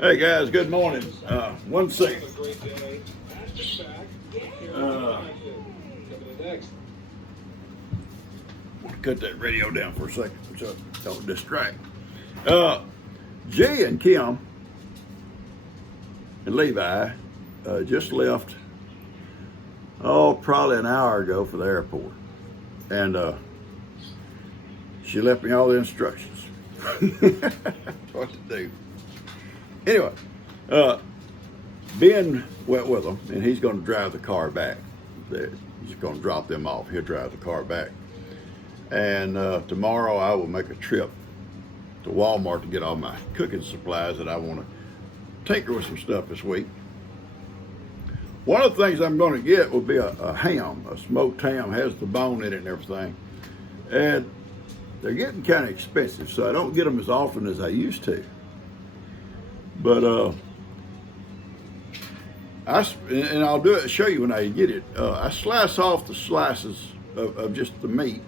Hey guys, good morning. One second. Cut that radio down for a second so I don't distract. Jay and Kim and Levi just left, probably an hour ago for the airport. And she left me all the instructions. What to do. Anyway, Ben went with them, and he's going to drive the car back. He's going to drop them off. He'll drive the car back. And tomorrow I will make a trip to Walmart to get all my cooking supplies that I want to tinker with some stuff this week. One of the things I'm going to get will be a ham, a smoked ham, has the bone in it and everything. And they're getting kind of expensive, so I don't get them as often as I used to. But I'll do it, show you when I get it. I slice off the slices of just the meat,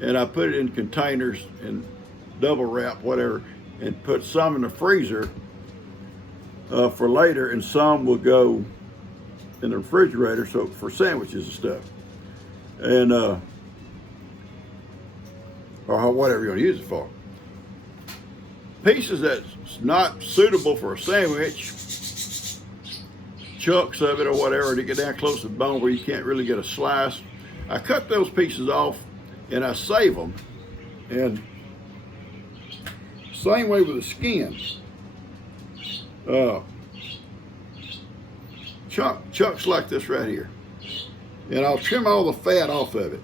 and I put it in containers and double wrap, whatever, and put some in the freezer for later, and some will go in the refrigerator so for sandwiches and stuff, and or whatever you want to use it for. Pieces that's not suitable for a sandwich, chunks of it or whatever, to get down close to the bone where you can't really get a slice, I cut those pieces off and I save them. And same way with the skin. Chunks like this right here. And I'll trim all the fat off of it.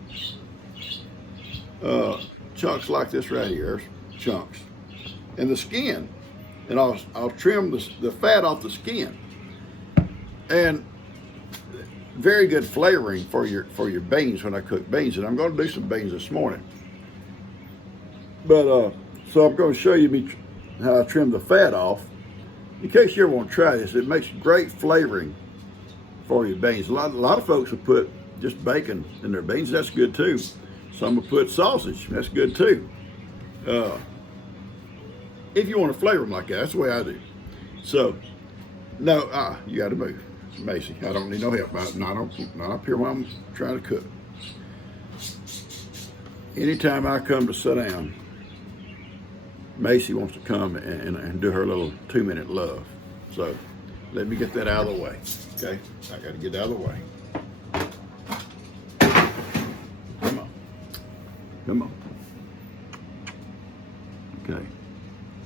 Chunks like this right here, chunks. And the skin, and I'll trim the fat off the skin, and very good flavoring for your beans when I cook beans. And I'm going to do some beans this morning, but so I'm going to show you how I trim the fat off in case you ever want to try this. It makes great flavoring for your beans. A lot of folks will put just bacon in their beans. That's good too. Some will put sausage. That's good too. If you want to flavor them like that, that's the way I do. So, no, you got to move, Macy. I don't need no help. Not up here while I'm trying to cook. Anytime I come to sit down, Macy wants to come and do her little 2-minute love. So, let me get that out of the way. Okay, I got to get out of the way. Come on. Okay.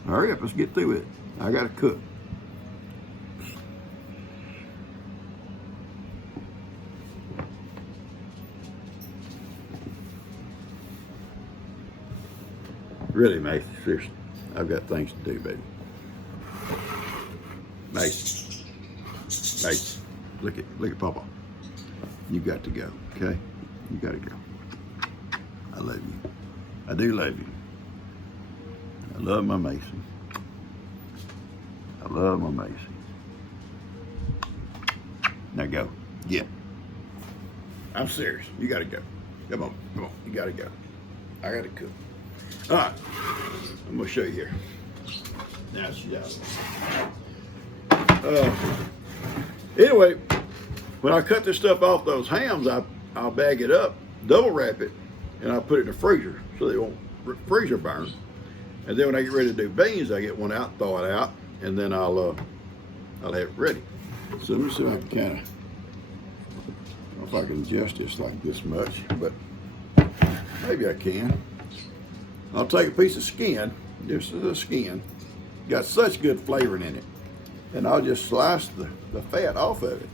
Hurry up, let's get through it. I gotta cook. Really, Mace, seriously, I've got things to do, baby. Mace, look at Papa. You got to go, okay? You gotta go. I love you. I do love you. I love my Mason. I love my Mason. Now go. Get. I'm serious. You gotta go. Come on. You gotta go. I gotta cook. All right. I'm gonna show you here. Now she's out. Anyway, when I cut this stuff off those hams, I'll bag it up, double wrap it, and I'll put it in the freezer so they won't freezer burn. And then when I get ready to do beans, I get one out, thaw it out, and then I'll have it ready. So let me see if I can kind of, I don't know if I can adjust this like this much, but maybe I can. I'll take a piece of skin, this is the skin, got such good flavoring in it, and I'll just slice the fat off of it.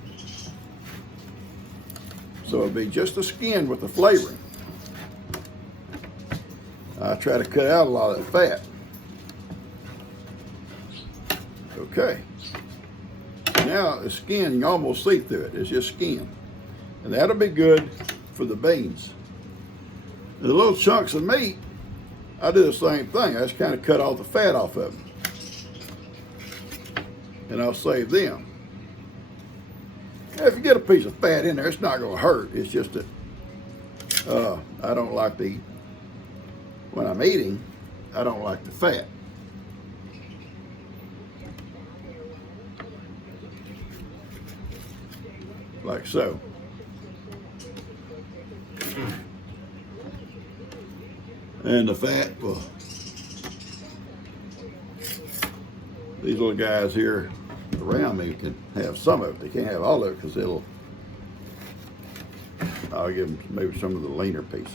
So it'll be just the skin with the flavoring. I try to cut out a lot of that fat. Okay. Now the skin, you can almost see through it. It's just skin. And that'll be good for the beans. The little chunks of meat, I do the same thing. I just kind of cut all the fat off of them. And I'll save them. Now, if you get a piece of fat in there, it's not going to hurt. It's just that I don't like to eat. When I'm eating, I don't like the fat. like so. And the fat, well, these little guys here around me can have some of it. They can't have all of it because I'll give them maybe some of the leaner pieces.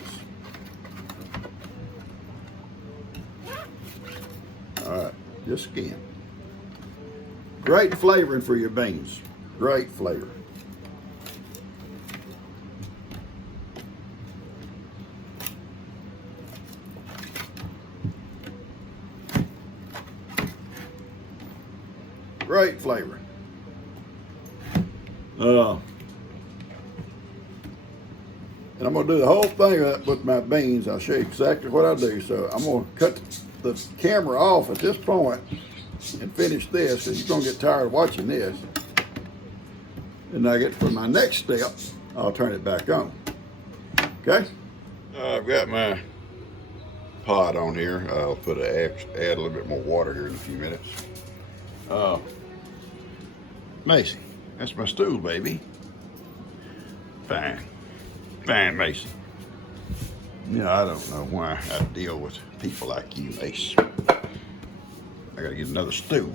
All right, just skin. Great flavoring for your beans. Great flavor. Great flavor. And I'm gonna do the whole thing with my beans. I'll show you exactly what I do. So I'm gonna cut the camera off at this point and finish this because you're gonna get tired of watching this. And I get for my next step, I'll turn it back on. Okay? I've got my pot on here. I'll add a little bit more water here in a few minutes. Macy, that's my stool, baby. Fine. Fine, Macy. You know, I don't know why I deal with people like you, Mace. I gotta get another stool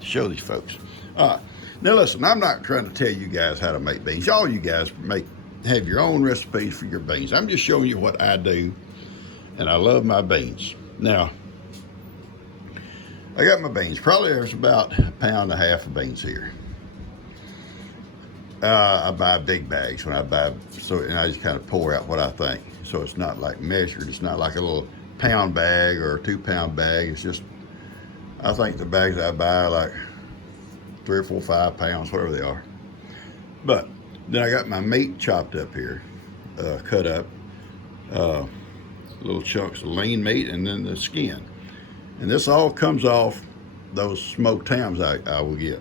to show these folks. All right. Now listen, I'm not trying to tell you guys how to make beans. All you guys have your own recipes for your beans. I'm just showing you what I do, and I love my beans. Now, I got my beans. Probably there's about 1.5 pounds of beans here. I buy big bags when I buy, and I just kind of pour out what I think. So it's not like measured. It's not like a little pound bag or a 2-pound bag. It's just, I think the bags I buy are like 3 or 4, 5 pounds, whatever they are. But then I got my meat chopped up here, cut up, little chunks of lean meat, and then the skin. And this all comes off those smoked hams I will get.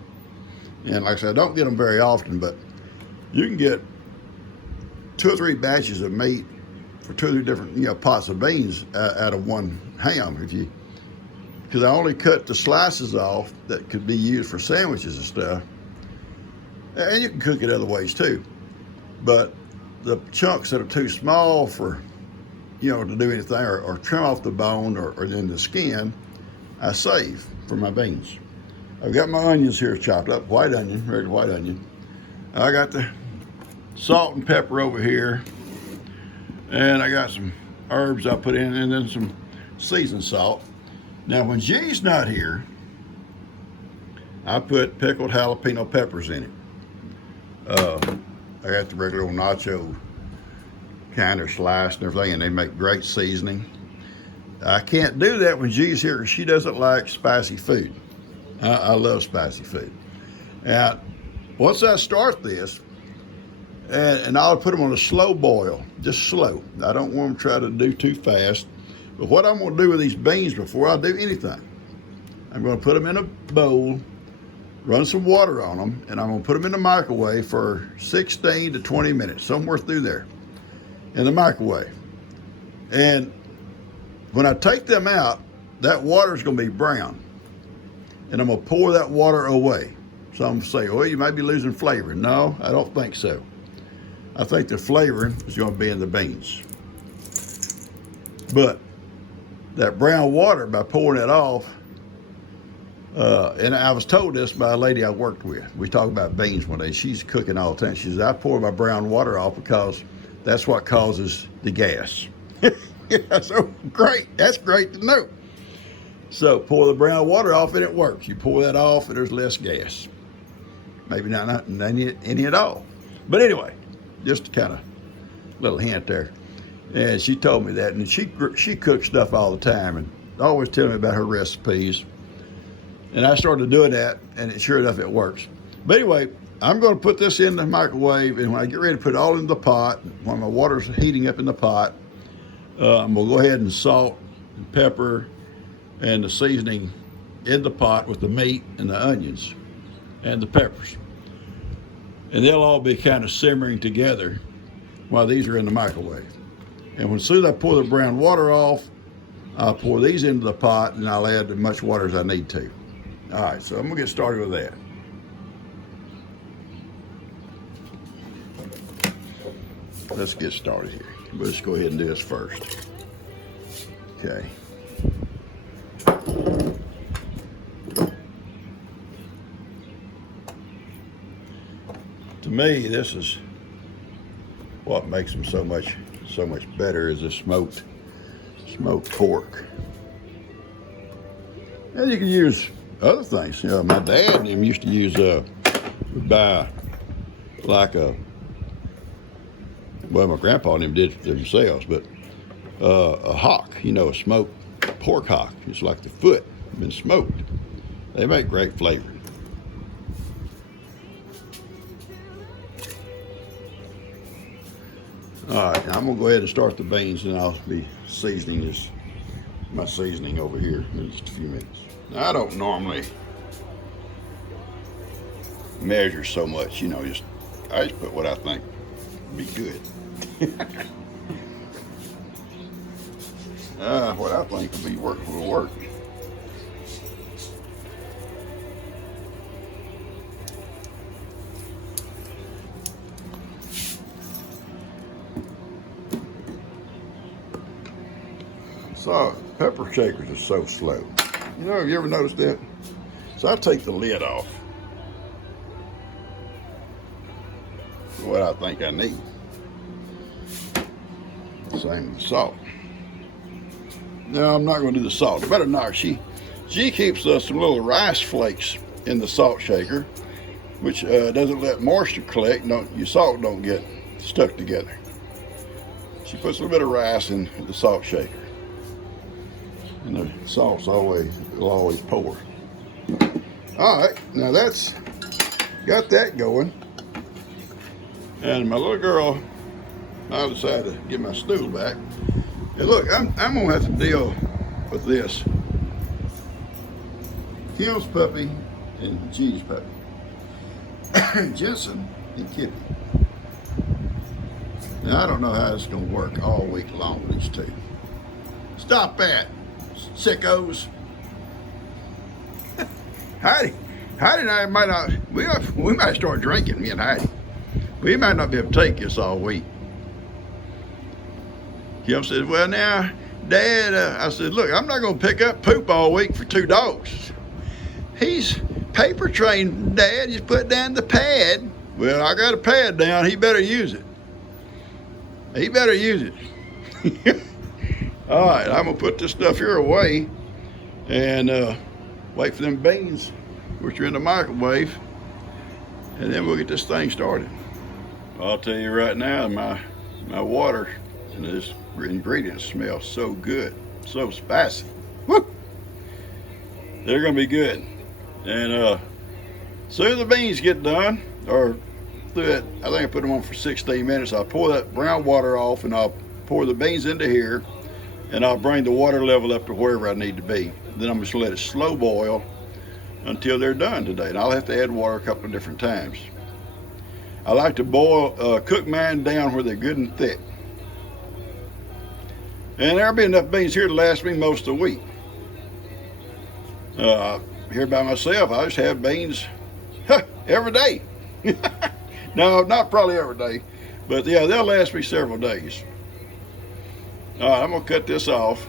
And like I said, I don't get them very often, but you can get 2 or 3 batches of meat for 2 or 3 different pots of beans out of one ham. Because I only cut the slices off that could be used for sandwiches and stuff. And you can cook it other ways too. But the chunks that are too small for, to do anything or trim off the bone or then the skin, I save for my beans. I've got my onions here chopped up, white onion, regular white onion. I got the salt and pepper over here. And I got some herbs I put in and then some seasoned salt. Now when G's not here, I put pickled jalapeno peppers in it. I got the regular old nacho kind of sliced and everything, and they make great seasoning. I can't do that when G's here because she doesn't like spicy food. I love spicy food. And once I start this, and I'll put them on a slow boil, just slow. I don't want them to try to do too fast. But what I'm going to do with these beans before I do anything, I'm going to put them in a bowl, run some water on them, and I'm going to put them in the microwave for 16 to 20 minutes, somewhere through there, in the microwave. And when I take them out, that water is going to be brown. And I'm going to pour that water away. Some say, well, you might be losing flavor. No, I don't think so. I think the flavoring is going to be in the beans. But that brown water, by pouring it off, and I was told this by a lady I worked with. We talked about beans one day. She's cooking all the time. She says, I pour my brown water off because that's what causes the gas. Yeah, so great. That's great to know. So pour the brown water off and it works. You pour that off and there's less gas. Maybe not any at all. But anyway, just kind of little hint there. And she told me that, and she cooks stuff all the time and always telling me about her recipes. And I started doing that, and sure enough, it works. But anyway, I'm going to put this in the microwave, and when I get ready to put it all in the pot, when my water's heating up in the pot, I'm going to go ahead and salt and pepper and the seasoning in the pot with the meat and the onions and the peppers. And they'll all be kind of simmering together while these are in the microwave. And as soon as I pour the brown water off, I'll pour these into the pot and I'll add as much water as I need to. All right, so I'm gonna get started with that. let's get started here. Let's go ahead and do this first. Okay. To me, this is what makes them so much better, is the smoked pork. And you can use other things. You know, my dad and him used to use buy like my grandpa and them did it themselves, but a hock, you know, a smoked pork hock. It's like the foot been smoked. They make great flavor. All right, now I'm gonna go ahead and start the beans, and I'll be seasoning my seasoning over here in just a few minutes. Now, I don't normally measure so much, you know, I just put what I think would be good. What I think will be work will work. So, pepper shakers are so slow. You know, have you ever noticed that? So I take the lid off. What I think I need. Same with salt. No, I'm not going to do the salt. Better not. She keeps some little rice flakes in the salt shaker, which doesn't let moisture collect. Your salt don't get stuck together. She puts a little bit of rice in the salt shaker, and the salt's will always pour. All right, now that's got that going. And my little girl, I decided to get my stool back. And look, I'm gonna have to deal with this. Kim's puppy and G's puppy. Jensen and Kippy. Now I don't know how it's gonna work all week long with these two. Stop that, sickos. Heidi and I might not, we might start drinking, me and Heidi. We might not be able to take this all week. Kim says, well now, Dad, I said, look, I'm not gonna pick up poop all week for 2 dogs. He's paper trained, Dad, just put down the pad. Well, I got a pad down, he better use it. He better use it. All right, I'm gonna put this stuff here away and wait for them beans, which are in the microwave, and then we'll get this thing started. I'll tell you right now, my water and this ingredients smell so good, so spicy. Woo! They're gonna be good. And as soon as the beans get done, or through it, I think I put them on for 16 minutes. I'll pour that brown water off, and I'll pour the beans into here, and I'll bring the water level up to wherever I need to be. Then I'm just gonna let it slow boil until they're done today. And I'll have to add water a couple of different times. I like to cook mine down where they're good and thick. And there'll be enough beans here to last me most of the week. Here by myself, I just have beans every day. No, not probably every day, but yeah, they'll last me several days. All right, I'm gonna cut this off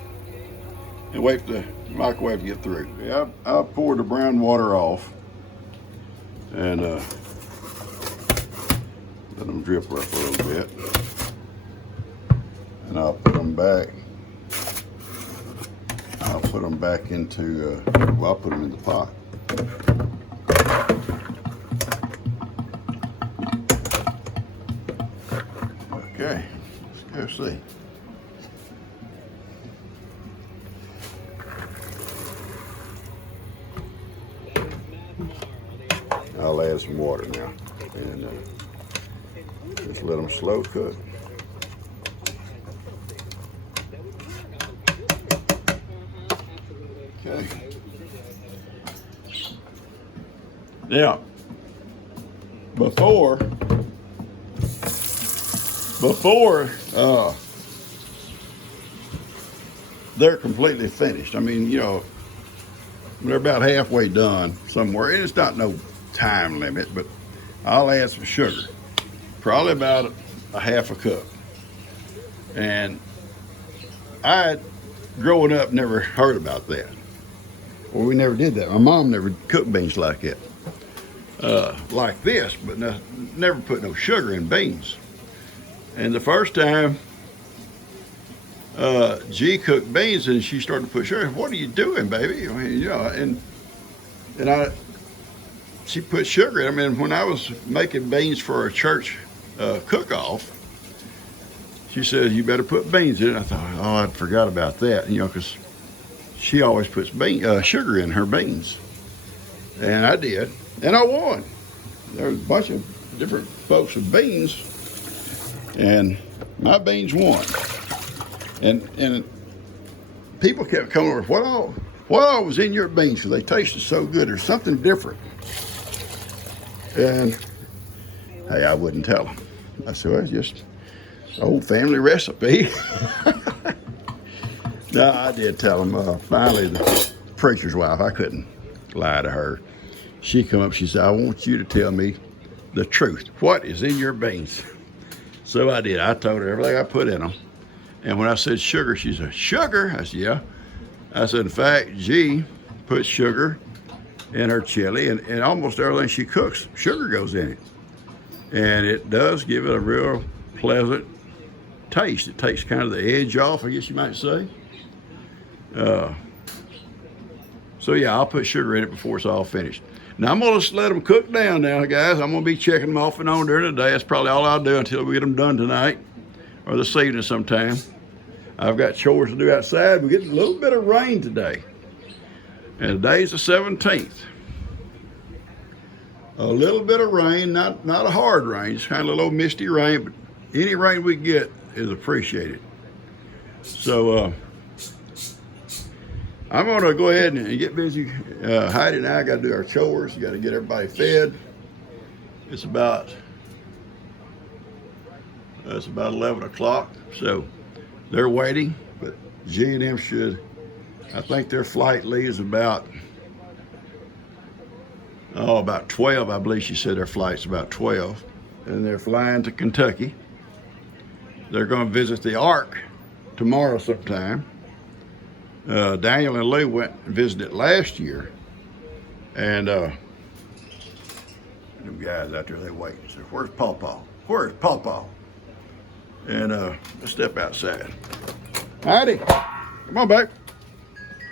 and wait for the microwave to get through. Yeah, I poured the brown water off and let them drip up a little bit, and I'll put them back. I'll put them back into, I'll put them in the pot. Okay, let's go see. I'll add some water now and just let them slow cook. Okay. Now, before they're completely finished. I mean, you know, they're about halfway done somewhere, and it's not no time limit, but I'll add some sugar, probably about a half a cup. And I, growing up, never heard about that. Well, we never did that. My mom never cooked beans like that. Like this, but never put no sugar in beans. And the first time G cooked beans and she started to put sugar, what are you doing, baby? I mean, and she put sugar in. I mean, when I was making beans for a church cook-off, she said, you better put beans in it. I thought, oh, I forgot about that, because she always puts sugar in her beans. And I did, and I won. There was a bunch of different folks with beans, and my beans won. And people kept coming over, what all was in your beans? Because they tasted so good. There's something different. And hey, I wouldn't tell them. I said, well, it's just old family recipe. No, I did tell them. Finally, the preacher's wife, I couldn't lie to her. She come up, she said, I want you to tell me the truth. What is in your beans? So I did. I told her everything I put in them. And when I said sugar, she said, sugar? I said, yeah. I said, in fact, G puts sugar in her chili, and almost everything she cooks, sugar goes in it. And it does give it a real pleasant taste. It takes kind of the edge off, I guess you might say. So yeah, I'll put sugar in it before it's all finished. Now I'm gonna just let them cook down now, guys. I'm gonna be checking them off and on during the day. That's probably all I'll do until we get them done tonight or this evening sometime. I've got chores to do outside. We're getting a little bit of rain today. And today's the 17th. A little bit of rain, not a hard rain, just kind of a little misty rain, but any rain we get is appreciated. So I'm gonna go ahead and get busy. Heidi and I gotta do our chores. Gotta get everybody fed. It's about 11 o'clock, so they're waiting, but G and them I think their flight leaves about 12. I believe she said their flight's about 12. And they're flying to Kentucky. They're gonna visit the Ark tomorrow sometime. Daniel and Lou went and visited last year. And them guys out there, they wait. So where's Paw Paw? Where's Paw Paw? And let's step outside. Heidi, come on back.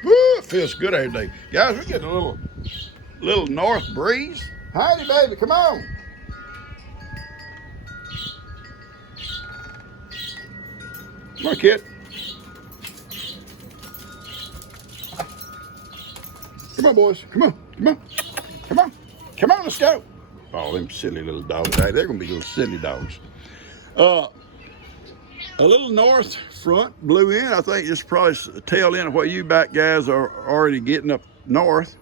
Woo, it feels good every day. Guys, we're getting a little north breeze. Heidi, baby, come on. Come on, kid. Come on, boys. Come on, come on, come on. Come on, let's go. Oh, them silly little dogs. Hey, they're gonna be little silly dogs. A little north front blew in. I think it's probably the tail end of what you back guys are already getting up north.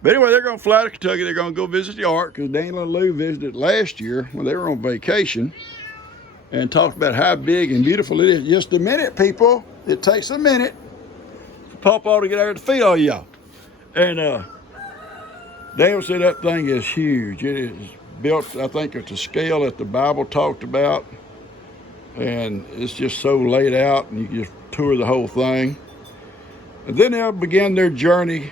But anyway, they're going to fly to Kentucky. They're going to go visit the Ark because Daniel and Lou visited last year when they were on vacation and talked about how big and beautiful it is. Just a minute, people. It takes a minute for Pawpaw to get out to feed all y'all. And Daniel said that thing is huge. It is built, I think, at the scale that the Bible talked about. And it's just so laid out, and you can just tour the whole thing. And then they'll begin their journey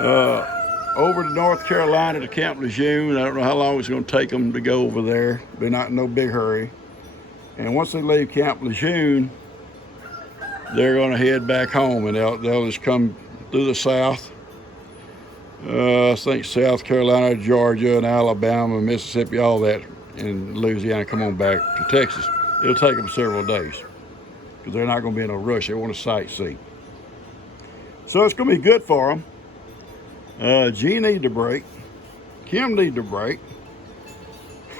over to North Carolina to Camp Lejeune. I don't know how long it's going to take them to go over there. They're not in no big hurry. And once they leave Camp Lejeune, they're going to head back home, and they'll just come through the south. I think South Carolina, Georgia, and Alabama, Mississippi, all that, and Louisiana, come on back to Texas. It'll take them several days because they're not going to be in a rush. They want to sightsee. So it's going to be good for them. G need to break. Kim need to break.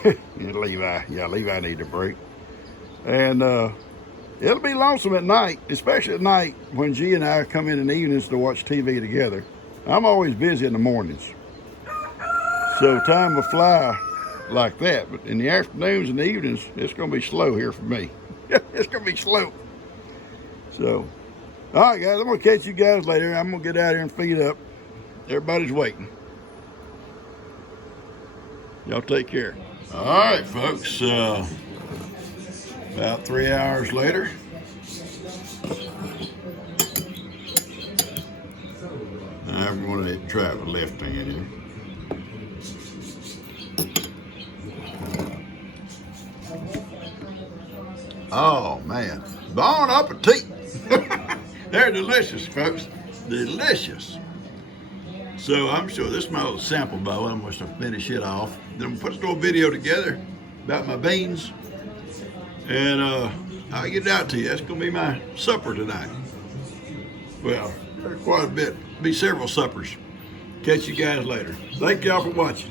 And Levi need to break. And it'll be lonesome at night, especially at night when G and I come in the evenings to watch TV together. I'm always busy in the mornings, so time will fly like that. But in the afternoons and the evenings, it's going to be slow here for me. It's going to be slow. So, all right, guys, I'm going to catch you guys later. I'm going to get out here and feed up. Everybody's waiting. Y'all take care. All right, folks. About 3 hours later, I'm going to try the left hand here. Oh man, bon appetit. They're delicious, folks. Delicious. So I'm sure this is my little sample bowl. I'm going to finish it off. Then I'm going to put a little video together about my beans. And I'll get it out to you. That's going to be my supper tonight. Well, quite a bit. Be several suppers. Catch you guys later. Thank y'all for watching.